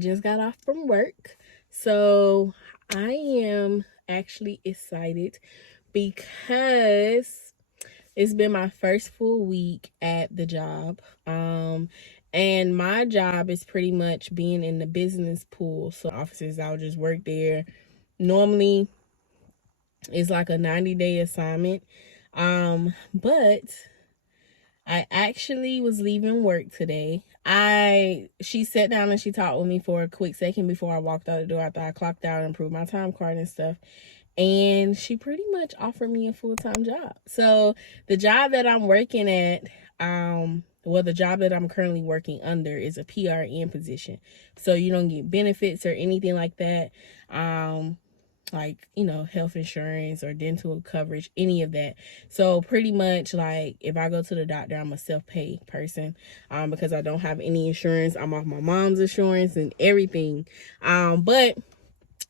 just got off from work, so I am actually excited because it's been my first full week at the job. And my job is pretty much being in the business pool. So offices, I'll just work there. Normally it's like a 90-day assignment. But I actually was leaving work today. She sat down and she talked with me for a quick second before I walked out the door after I clocked out and approved my time card and stuff. And she pretty much offered me a full-time job. So the job that I'm working at, the job that I'm currently working under is a PRN position. So you don't get benefits or anything like that. Like, health insurance or dental coverage, any of that. So pretty much like if I go to the doctor, I'm a self-pay person because I don't have any insurance. I'm off my mom's insurance and everything. But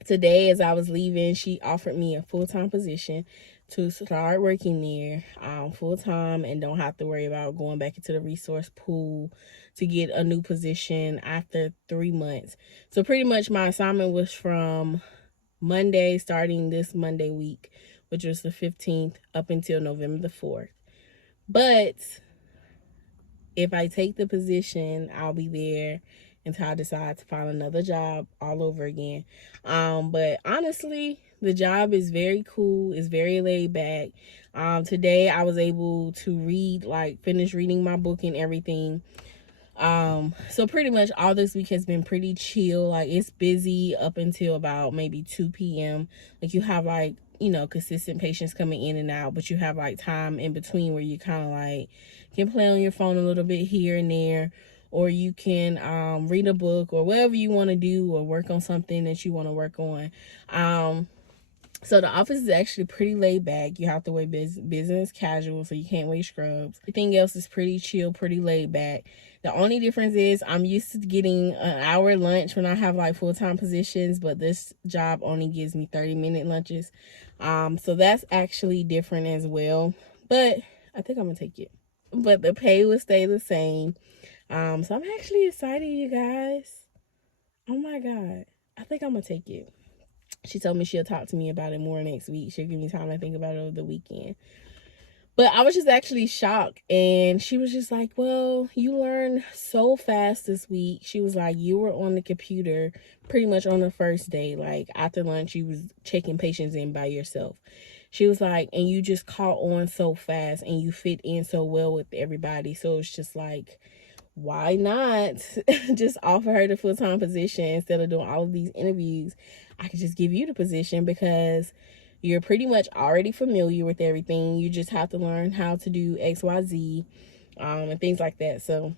today, as I was leaving, she offered me a full-time position to start working there full-time and don't have to worry about going back into the resource pool to get a new position after 3 months. So pretty much my assignment was from Monday, starting this Monday week, which was the 15th, up until November the 4th. But if I take the position, I'll be there until I decide to find another job all over again. But honestly, the job is very cool. It's very laid back. Today I was able to finish reading my book and everything. So pretty much all this week has been pretty chill. Like, it's busy up until about maybe 2 p.m. Like, you have consistent patients coming in and out, but you have time in between where you kind of can play on your phone a little bit here and there, or you can read a book or whatever you want to do, or work on something that you want to work on. So the office is actually pretty laid back. You have to wear business casual, so you can't wear scrubs. Everything else is pretty chill, pretty laid back. The only difference is I'm used to getting an hour lunch when I have full-time positions, but this job only gives me 30-minute lunches. So that's actually different as well. But I think I'm gonna take it. But the pay will stay the same. So I'm actually excited, you guys. Oh my God. I think I'm gonna take it. She told me she'll talk to me about it more next week. She'll give me time to think about it over the weekend. But I was just actually shocked. And she was just like, well, you learned so fast this week. She was like, you were on the computer pretty much on the first day. After lunch, you was checking patients in by yourself. She was like, and you just caught on so fast and you fit in so well with everybody. So it's just why not just offer her the full-time position instead of doing all of these interviews? I could just give you the position because you're pretty much already familiar with everything. You just have to learn how to do XYZ and things like that. So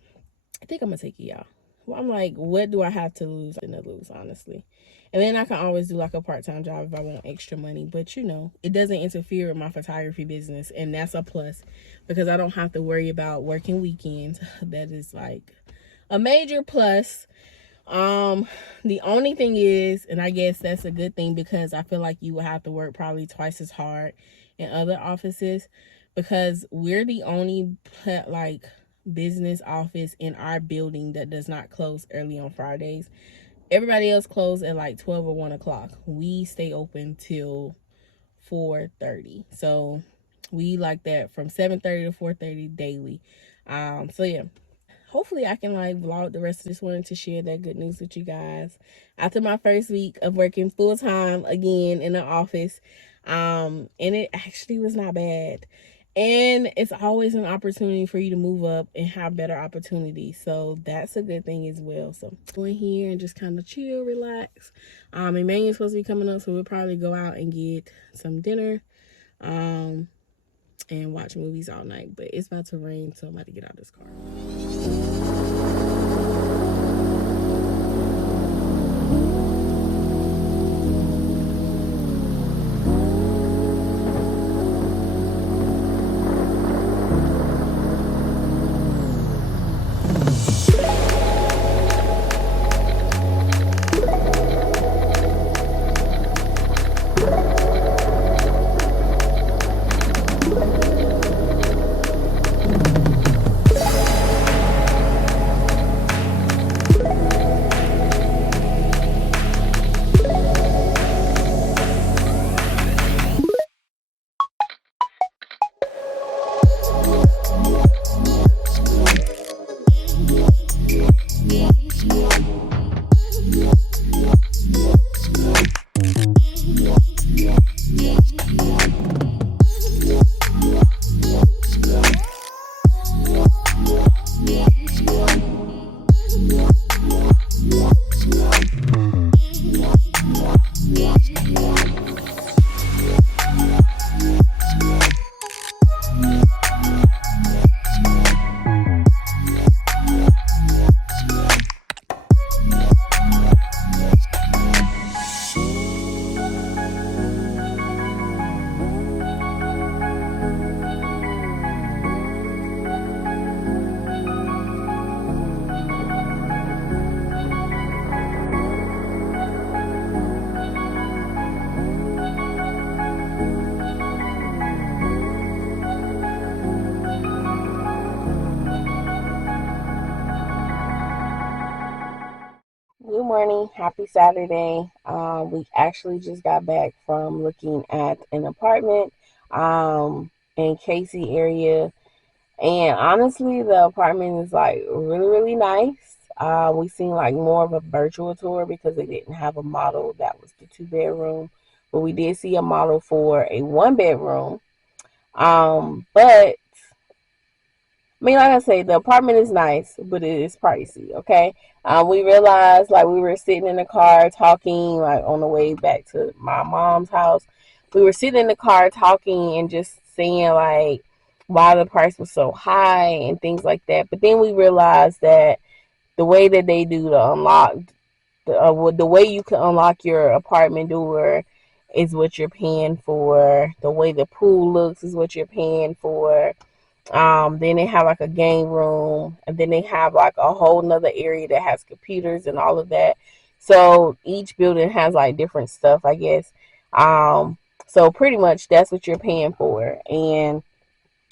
I think I'm gonna take it, y'all. Well, I'm like, what do I have to lose? I didn't lose, honestly. And then I can always do a part-time job if I want extra money. But it doesn't interfere with my photography business, and that's a plus because I don't have to worry about working weekends. That is a major plus. The only thing is, and I guess that's a good thing because I feel like you will have to work probably twice as hard in other offices because we're the only business office in our building that does not close early on Fridays. Everybody else closes at 12 or 1 o'clock. We stay open till 4:30. So we like that from 7:30 to 4:30 daily. So yeah. Hopefully I can vlog the rest of this one to share that good news with you guys. After my first week of working full-time again in the office, and it actually was not bad. And it's always an opportunity for you to move up and have better opportunities. So that's a good thing as well. So go in here and just kind of chill, relax. Emmanuel's supposed to be coming up, so we'll probably go out and get some dinner. And watch movies all night. But it's about to rain, so I'm about to get out of this car. morning. Happy Saturday. We actually just got back from looking at an apartment in Casey area. And honestly, the apartment is like really, really nice. We seen like more of a virtual tour because they didn't have a model that was the 2 bedroom. But we did see a model for a 1 bedroom. But I mean, like I say, the apartment is nice, but it is pricey. Okay. We realized like we were sitting in the car talking like on the way back to my mom's house. We were sitting in the car talking and just saying like why the price was so high and things like that. But then we realized that the way that they do the unlock, the way you can unlock your apartment door is what you're paying for. The way the pool looks is what you're paying for. Then they have like a game room, and then they have like a whole nother area that has computers and all of that. So each building has like different stuff, I guess. So pretty much that's what you're paying for. And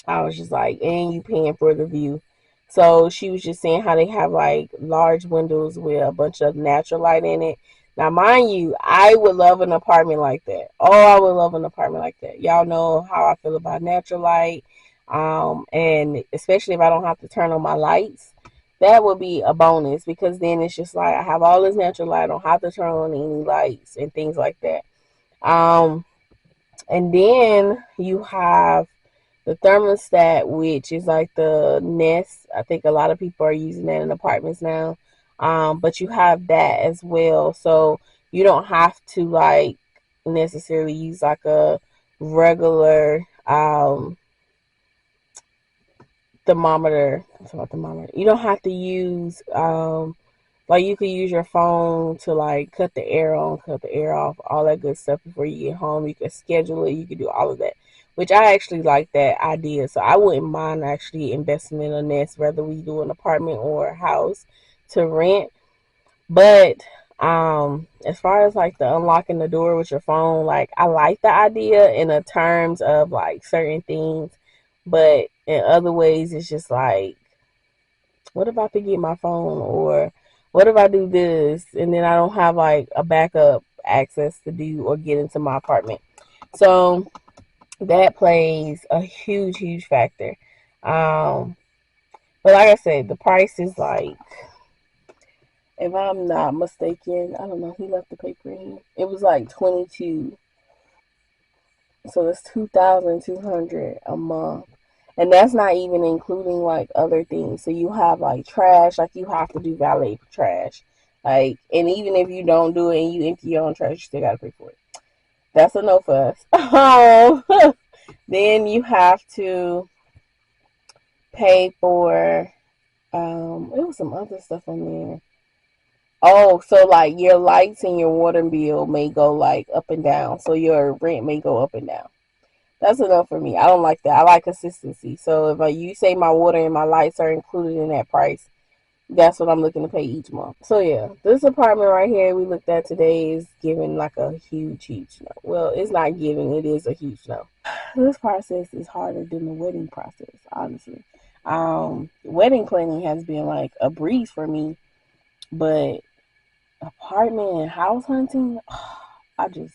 I was just like, and you paying for the view. So she was just saying how they have like large windows with a bunch of natural light in it. Now, mind you, I would love an apartment like that. Oh, I would love an apartment like that. Y'all know how I feel about natural light. And especially if I don't have to turn on my lights, that would be a bonus because then it's just like I have all this natural light. I don't have to turn on any lights and things like that. And then you have the thermostat, which is like the Nest. I think a lot of people are using that in apartments now. But you have that as well. So you don't have to like necessarily use like a regular thermometer. What's about thermometer? You don't have to use like you could use your phone to like cut the air on, cut the air off, all that good stuff before you get home. You can schedule it, you can do all of that. Which I actually like that idea. So I wouldn't mind actually investing in a Nest, whether we do an apartment or a house to rent. But as far as like the unlocking the door with your phone, like I like the idea in the terms of like certain things, but in other ways it's just like, what if I forget my phone, or what if I do this and then I don't have like a backup access to do or get into my apartment. So that plays a huge, huge factor. But like I said, the price is like, if I'm not mistaken, I don't know, he left the paper in here. It was like 22. So it's 2,200 a month. And that's not even including like other things. So you have like trash, like you have to do valet trash. Like, and even if you don't do it and you empty your own trash, you still gotta pay for it. That's a no for us. Then you have to pay for it was some other stuff on there. Oh, so like your lights and your water bill may go like up and down. So your rent may go up and down. That's enough for me. I don't like that. I like consistency. So if you say my water and my lights are included in that price, that's what I'm looking to pay each month. So yeah, this apartment right here we looked at today is giving like a huge, huge no. Well, it's not giving, it is a huge no. This process is harder than the wedding process, honestly. Wedding planning has been like a breeze for me, but apartment and house hunting, I just,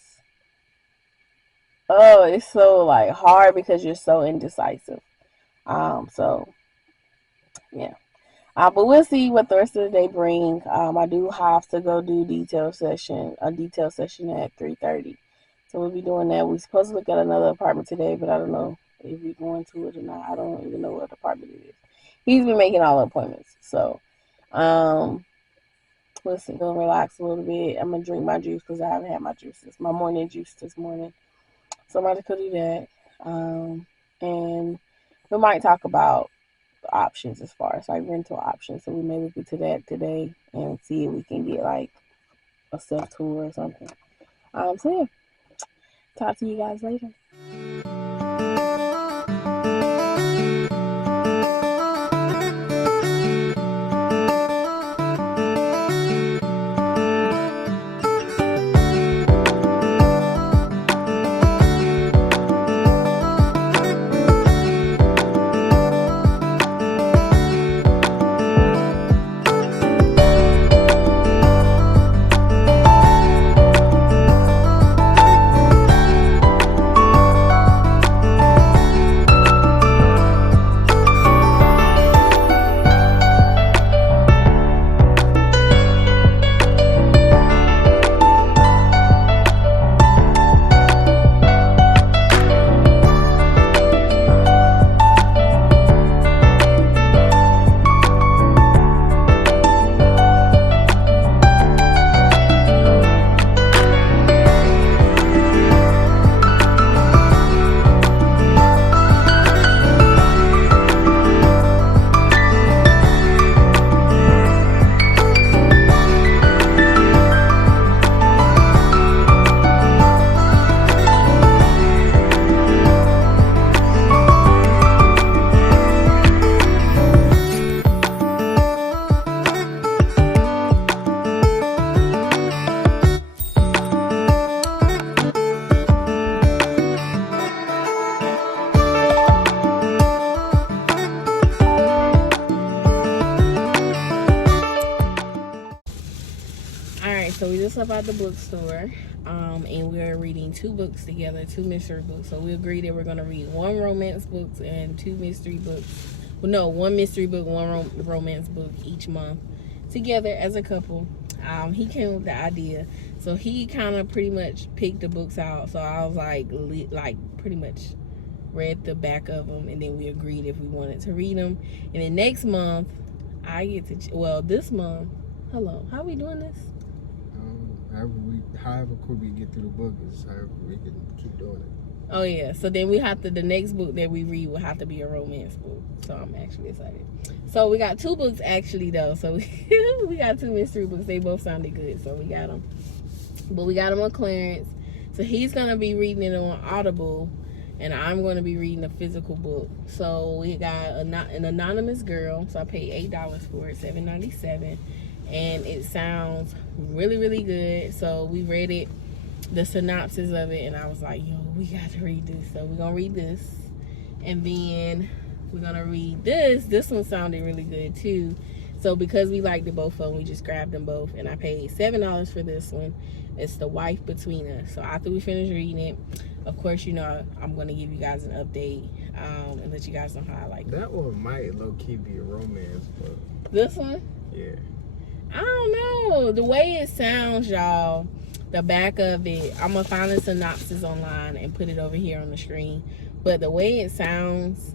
oh, it's so like hard because you're so indecisive. So yeah. But we'll see what the rest of the day brings. I do have to go do a detail session at 3:30. So we'll be doing that. We're supposed to look at another apartment today, but I don't know if we're going to it or not. I don't even know what apartment it is. He's been making all the appointments. So we'll see. Gonna relax a little bit. I'm gonna drink my juice because I haven't had my juices. My morning juice this morning. So I'm about to go do that. And we might talk about options as far as like rental options. So we may look into that today and see if we can get like a self tour or something. So yeah, talk to you guys later. so we just left out the bookstore, and we're reading 2 books together, 2 mystery books. So we agreed that we're going to read 1 romance book and 2 mystery books. Well, no, 1 mystery book, 1 romance book each month together as a couple. He came with the idea, so he kind of pretty much picked the books out. So I was like pretty much read the back of them, and then we agreed if we wanted to read them. And then next month, I get to, this month, hello, how are we doing this? However quick we get through the book is however we can keep doing it. Oh yeah, so then we have to, the next book that we read will have to be a romance book. So I'm actually excited. So we got 2 books actually though. So we got 2 mystery books. They both sounded good, so we got them. But we got them on clearance. So he's gonna be reading it on Audible, and I'm going to be reading a physical book. So we got an anonymous girl. So I paid $8 for it, $7.97, and it sounds really, really good. So we read it, the synopsis of it, and I was like, yo, we got to read this. So we're gonna read this, and then we're gonna read this one sounded really good too. So because we liked it, both of them, we just grabbed them both, and I paid $7 for this one. It's The Wife Between Us. So after we finish reading it, of course, you know, I'm going to give you guys an update, and let you guys know how I like it. That one might low-key be a romance book. This one? Yeah. I don't know. The way it sounds, y'all, the back of it, I'm going to find a synopsis online and put it over here on the screen. But the way it sounds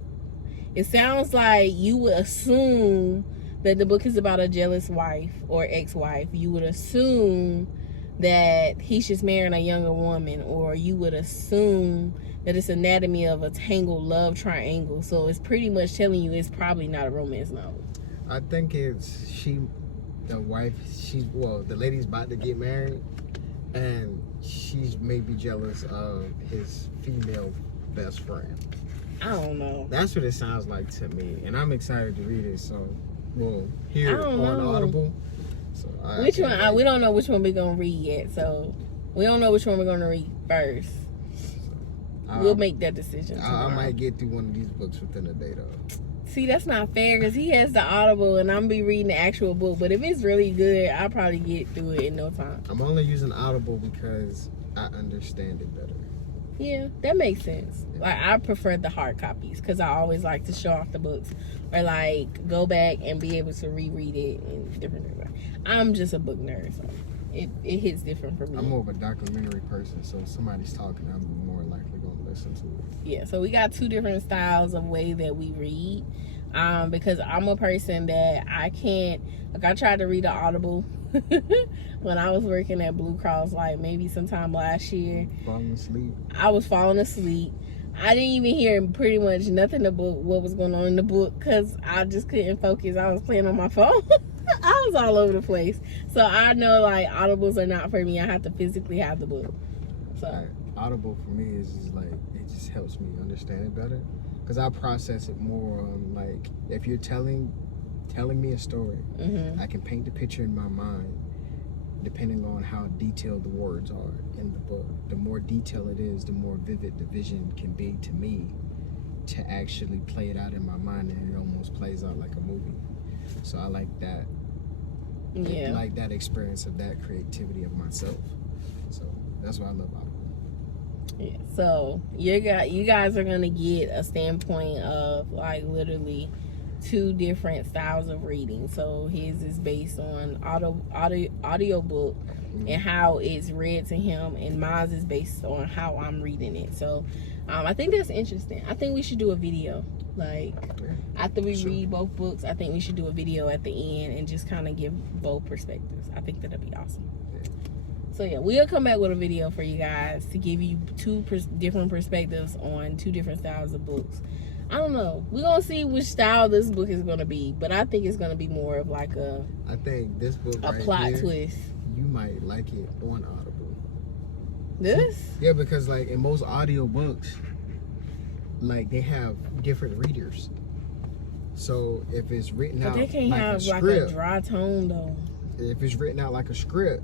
like you would assume that the book is about a jealous wife or ex-wife. You would assume that he's just marrying a younger woman, or you would assume that it's anatomy of a tangled love triangle. So it's pretty much telling you it's probably not a romance novel. I think it's the lady's about to get married, and she's maybe jealous of his female best friend. I don't know. That's what it sounds like to me, and I'm excited to read it. So we'll hear on know. Audible. So which one? We don't know which one we're gonna read yet. So we don't know which one we're gonna read first. We'll make that decision tomorrow. I might get through one of these books within a day, though. See, that's not fair, because he has the Audible and I'm be reading the actual book. But if it's really good, I'll probably get through it in no time. I'm only using Audible because I understand it better. Yeah, that makes sense. Like, I prefer the hard copies because I always like to show off the books, or like go back and be able to reread it in different ways. I'm just a book nerd, so it hits different for me. I'm more of a documentary person, so if somebody's talking, I'm more likely going to listen to it. Yeah, so we got 2 different styles of way that we read, because I'm a person that I can't, like, I tried to read the Audible when I was working at Blue Cross, like maybe sometime last year. Falling asleep. I was falling asleep. I didn't even hear pretty much nothing about what was going on in the book because I just couldn't focus. I was playing on my phone. I was all over the place. So I know, like, Audibles are not for me. I have to physically have the book. So Right. Audible for me is just like, it just helps me understand it better because I process it more on, like, if you're telling me a story, I can paint the picture in my mind depending on how detailed the words are in the book. The more detailed it is, the more vivid the vision can be to me to actually play it out in my mind, and it almost plays out like a movie. So I like that. yeah. I like that experience of that creativity of myself. So that's why I love Audible. Yeah. So you guys are gonna get a standpoint of, like, literally 2 different styles of reading. So his is based on audio book and how it's read to him, and mine is based on how I'm reading it. So I think that's interesting. I think we should do a video, like, after we read both books. I think we should do a video at the end and just kind of give both perspectives. I think that'd be awesome. So yeah, we'll come back with a video for you guys to give you 2 different perspectives on 2 different styles of books. I don't know. We're going to see which style this book is going to be, but I think it's going to be more of like I think this book a right plot here, twist. You might like it on Audible. This? Yeah, because, like, in most audio books, like, they have different readers. So if it's written out But they can't like have a like script, a dry tone though. if it's written out like a script,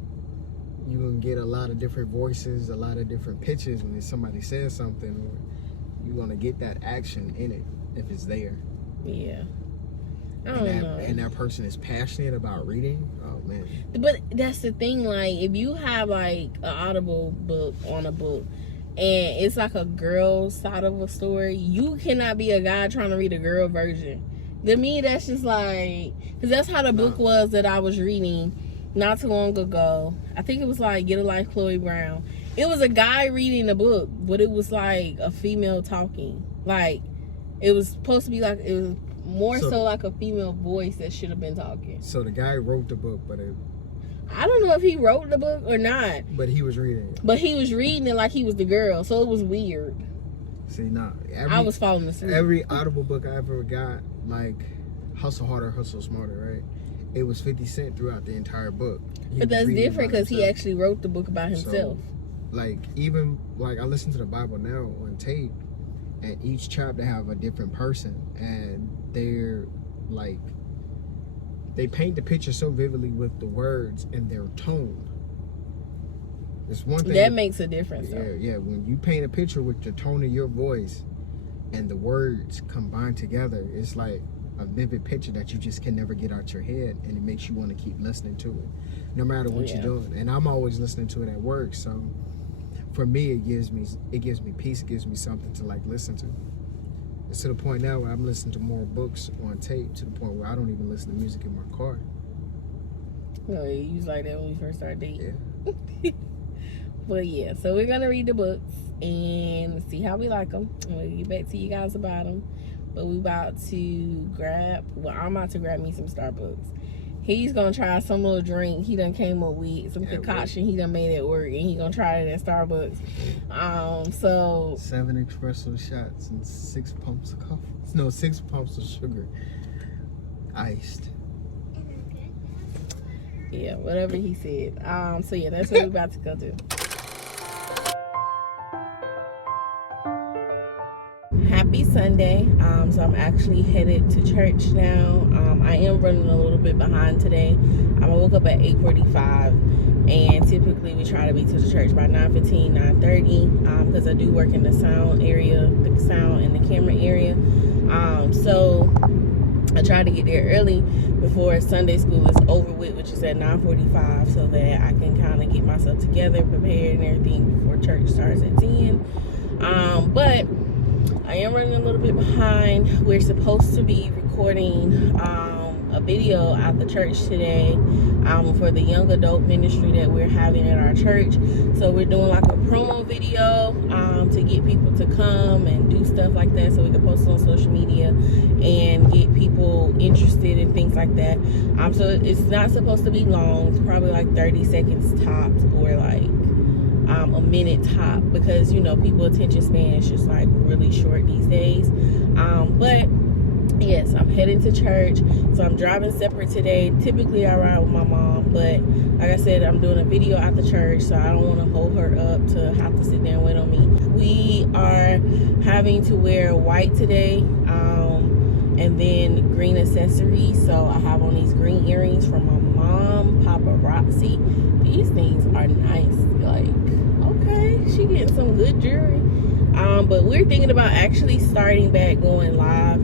you're going to get a lot of different voices, a lot of different pitches when somebody says something, or you're going to get that action in it if it's there. Yeah. I don't know. And that person is passionate about reading, oh man. But that's the thing, like, if you have like an Audible book on a book and it's like a girl side of a story, you cannot be a guy trying to read a girl version. To me, that's just like, because that's how the book was that I was reading not too long ago. I think it was like Get a Life, Chloe Brown. It was a guy reading the book, but it was like a female talking. Like, it was supposed to be like, it was more so like a female voice that should have been talking. So the guy wrote the book, but I don't know if he wrote the book or not. But he was reading it. But he was reading it like he was the girl, so it was weird. See, nah. I was falling asleep. Every Audible book I ever got, like Hustle Harder, Hustle Smarter, right? It was 50 Cent throughout the entire book. But that's different because he actually wrote the book about himself. So, like, even, like, I listen to the Bible now on tape, and each chapter have a different person, and they're, like, they paint the picture so vividly with the words and their tone. It's one thing that makes a difference. Yeah. When you paint a picture with the tone of your voice and the words combined together, it's like a vivid picture that you just can never get out your head, and it makes you want to keep listening to it, no matter what you're doing. And I'm always listening to it at work, so for me, it gives me peace. It gives me something to like listen to. It's to the point now where I'm listening to more books on tape, to the point where I don't even listen to music in my car. No, you was like that when we first started dating. Yeah. But yeah, so we're gonna read the books and see how we like them, and we'll get back to you guys about them. But we about to I'm about to grab me some Starbucks. He's gonna try some little drink he done came up with, some concoction he done made at work, and he gonna try it at Starbucks. So 7 espresso shots and 6 pumps of coffee. No, 6 pumps of sugar, iced. Yeah, whatever he said. So yeah, that's what we're about to go do. Happy Sunday. So I'm actually headed to church now. I am running a little bit behind today. I woke up at 8:45, and typically we try to be to the church by 9:15, 9:30, because I do work in the sound area, the sound and the camera area. So I try to get there early before Sunday school is over with, which is at 9:45, so that I can kind of get myself together, prepared and everything before church starts at 10. But I am running a little bit behind. We're supposed to be recording a video at the church today for the young adult ministry that we're having at our church. So we're doing like a promo video to get people to come and do stuff like that, so we can post it on social media and get people interested in things like that. So it's not supposed to be long. It's probably like 30 seconds tops, or like a minute top, because you know people attention span is just like really short these days. But yes, I'm heading to church, so I'm driving separate today. Typically I ride with my mom, but like I said, I'm doing a video at the church, so I don't want to hold her up to have to sit there and wait on me. We are having to wear white today, and then green accessories. So I have on these green earrings from my mom, Paparazzi. These things are nice. Like, okay, she getting some good jewelry. But we're thinking about actually starting back going live,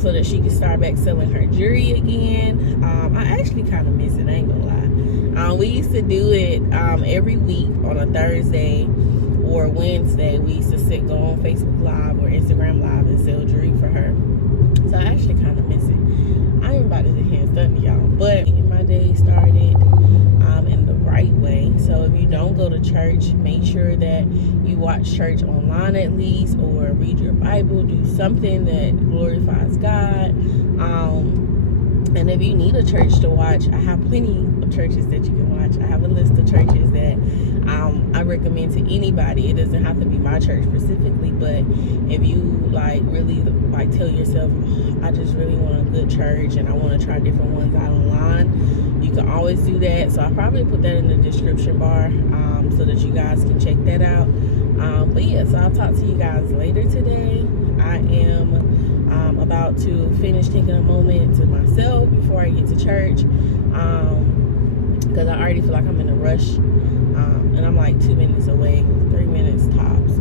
so that she can start back selling her jewelry again. I actually kind of miss it, I ain't gonna lie. We used to do it every week on a Thursday or Wednesday. We used to go on Facebook Live or Instagram Live and sell jewelry for her. So I actually kind of miss it. I ain't about to sit here and study y'all, but getting my day started in the right way. So if you don't go to church, make sure that you watch church online at least, or read your Bible, do something that glorifies God. And if you need a church to watch, I have plenty of churches that you can watch. I have a list of churches that I recommend to anybody. It doesn't have to be my church specifically, but if you like really like tell yourself, I just really want a good church and I want to try different ones out online, you can always do that. So I'll probably put that in the description bar, so that you guys can check that out. But yeah, so I'll talk to you guys later today. I am about to finish taking a moment to myself before I get to church, because I already feel like I'm in a rush, and I'm like 2 minutes away, 3 minutes tops.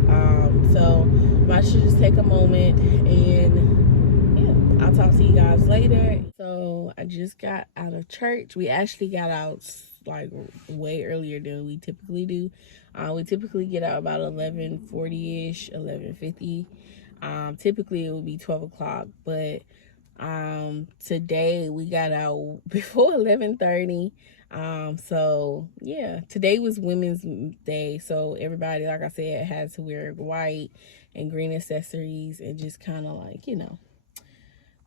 So I should just take a moment and yeah, I'll talk to you guys later. So I just got out of church. We actually got out like way earlier than we typically do. We typically get out about 11:40ish, 11:50. Typically it would be 12 o'clock, but today we got out before 11:30. So yeah, today was Women's Day, so everybody, like I said, had to wear white and green accessories and just kind of like,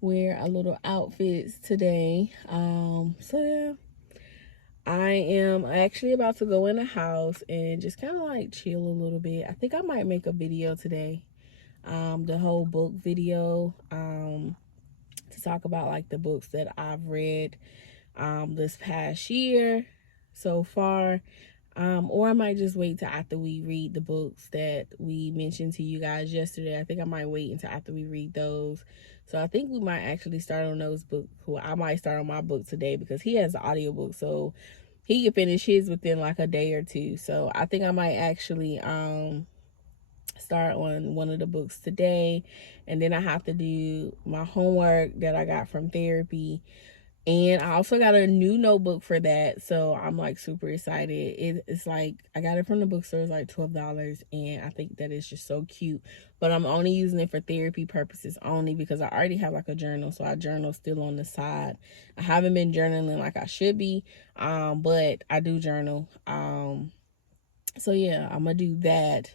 wear a little outfits today. So yeah, I am actually about to go in the house and just kind of like chill a little bit. I think I might make a video today, the whole book video, to talk about like the books that I've read this past year so far. Or I might just wait till after we read the books that we mentioned to you guys yesterday. I think I might wait until after we read those. So I think we might actually start on those books. Well, I might start on my book today because he has the audiobook, so he can finish his within like a day or two. So I think I might actually start on one of the books today, and then I have to do my homework that I got from therapy. And I also got a new notebook for that, so I'm like super excited. It's like I got it from the bookstore. It's like $12, and I think that is just so cute. But I'm only using it for therapy purposes only because I already have like a journal, so I journal still on the side. I haven't been journaling like I should be, but I do journal. So yeah, I'm gonna do that.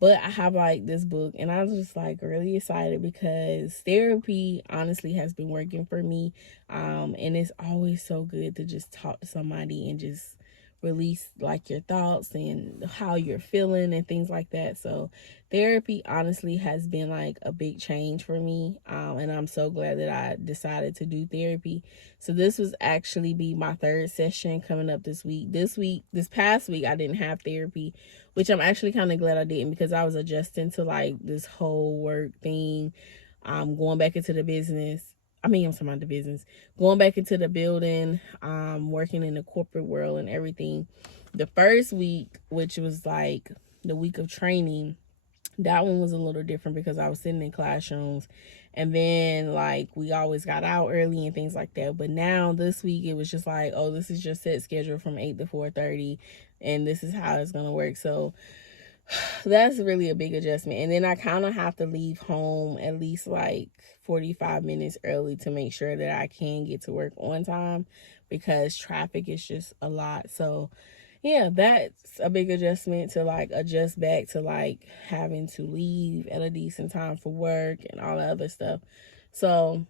But I have like this book, and I was just like really excited because therapy honestly has been working for me. And it's always so good to just talk to somebody and just release like your thoughts and how you're feeling and things like that. So therapy honestly has been like a big change for me. And I'm so glad that I decided to do therapy. So this was actually be my third session coming up this week. This past week, I didn't have therapy, which I'm actually kind of glad I didn't because I was adjusting to like this whole work thing. Going back into the business. I'm talking about the business. Going back into the building, working in the corporate world and everything. The first week, which was like the week of training, that one was a little different because I was sitting in classrooms, and then like we always got out early and things like that. But now this week it was just like, oh, this is your set schedule from 8 to 4:30, and this is how it's gonna work. So that's really a big adjustment. And then I kind of have to leave home at least like 45 minutes early to make sure that I can get to work on time because traffic is just a lot. So yeah, that's a big adjustment to like adjust back to like having to leave at a decent time for work and all the other stuff. So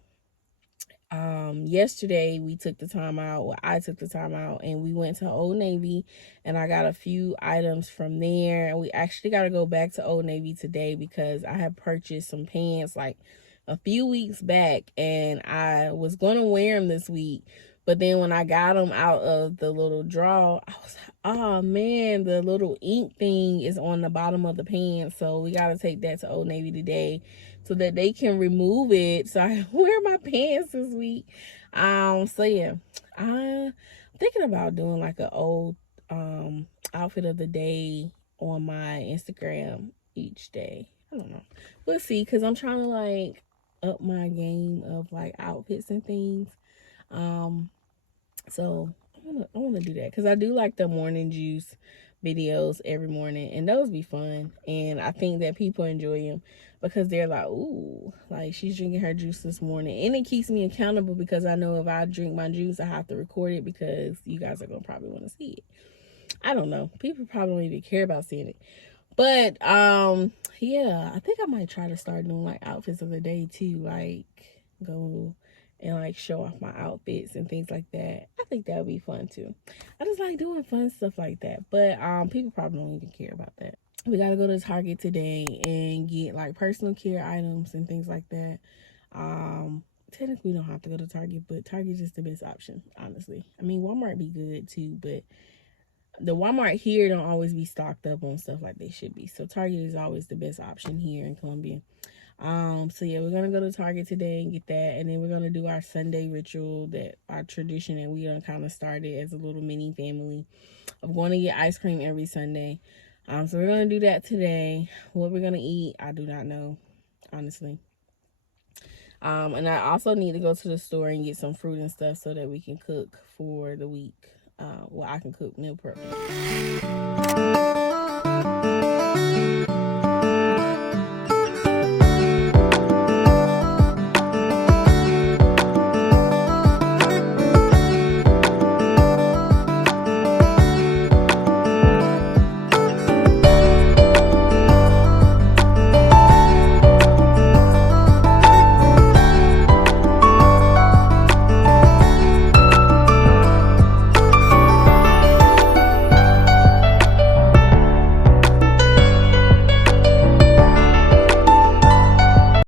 yesterday we took the time out, well, I took the time out, and we went to Old Navy, and I got a few items from there. And we actually got to go back to Old Navy today because I had purchased some pants like a few weeks back, and I was going to wear them this week. But then when I got them out of the little drawer, I was like, oh man, the little ink thing is on the bottom of the pants. So we got to take that to Old Navy today so that they can remove it so I can wear my pants this week. So yeah, I'm thinking about doing like an old outfit of the day on my Instagram each day. I don't know. We'll see, because I'm trying to like up my game of like outfits and things. So I wanna do that because I do like the morning juice videos every morning, and those be fun. And I think that people enjoy them because they're like, ooh, like she's drinking her juice this morning, and it keeps me accountable because I know if I drink my juice, I have to record it because you guys are gonna probably want to see it. I don't know. People probably don't even care about seeing it. But yeah, I think I might try to start doing like outfits of the day too, like go and like show off my outfits and things like that. I think that would be fun too. I just like doing fun stuff like that. But people probably don't even care about that. We gotta go to Target today and get like personal care items and things like that. Technically we don't have to go to Target, but Target's just the best option, honestly. I mean, Walmart be good too, but the Walmart here don't always be stocked up on stuff like they should be. So Target is always the best option here in Columbia. So yeah, we're gonna go to Target today and get that, and then we're gonna do our Sunday ritual, that our tradition that we done kind of started as a little mini family of going to get ice cream every Sunday. So we're gonna do that today. What we're gonna eat, I do not know, honestly. And I also need to go to the store and get some fruit and stuff so that we can cook for the week. Well, I can cook meal prep.